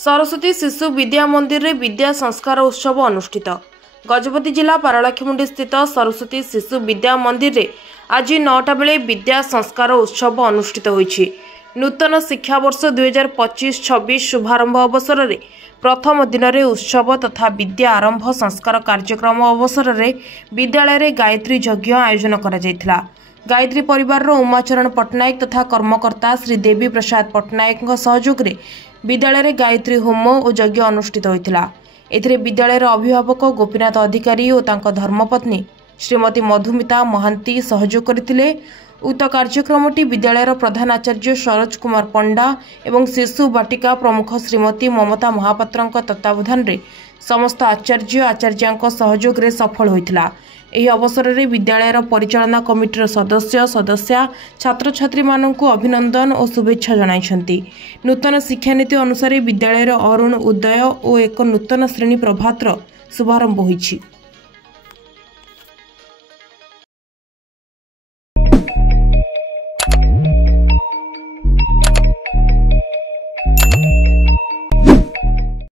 सरस्वती शिशु विद्या मंदिर रे विद्या संस्कार उत्सव अनुष्ठित। गजपति जिला पारलाखेमुंडी स्थित सरस्वती शिशु विद्या मंदिर रे आज 9टा बेले विद्या संस्कार उत्सव अनुष्ठित होईछि। नूतन शिक्षा वर्ष 2025-26 शुभारंभ अवसर में प्रथम दिन में उत्सव तथा विद्या आरंभ संस्कार कार्यक्रम अवसर में विद्यालय रे गायत्री यज्ञ आयोजन करा जायथिला। गायत्री परिवार उमाचरण पट्टनायक तथा कर्मकर्ता श्री देवी प्रसाद पट्टनायक सहयोग में विद्यालय रे गायत्री होम और यज्ञ अनुष्ठित होइथिला। एथिरे विद्यालय अभिभावक गोपीनाथ अधिकारी और तांको धर्मपत्नी श्रीमती मधुमिता महांती सहयोग करथिले। उक्त कार्यक्रमटी विद्यालय प्रधान आचार्य सरोज कुमार पंडा एवं शिशु बाटिका प्रमुख श्रीमती ममता महापात्र तत्वावधान में समस्त आचार्य आचार्यों सहयोग में सफल होइथिला। एही अवसर में विद्यालय परिचालना कमिटीर सदस्य छात्र छात्री माननकु अभिनंदन और शुभेच्छा जणाइछन्ति। नूतन शिक्षानीति अनुसार विद्यालय अरुण उदय और एक नूतन श्रेणी प्रभातर शुभारंभ होइछि।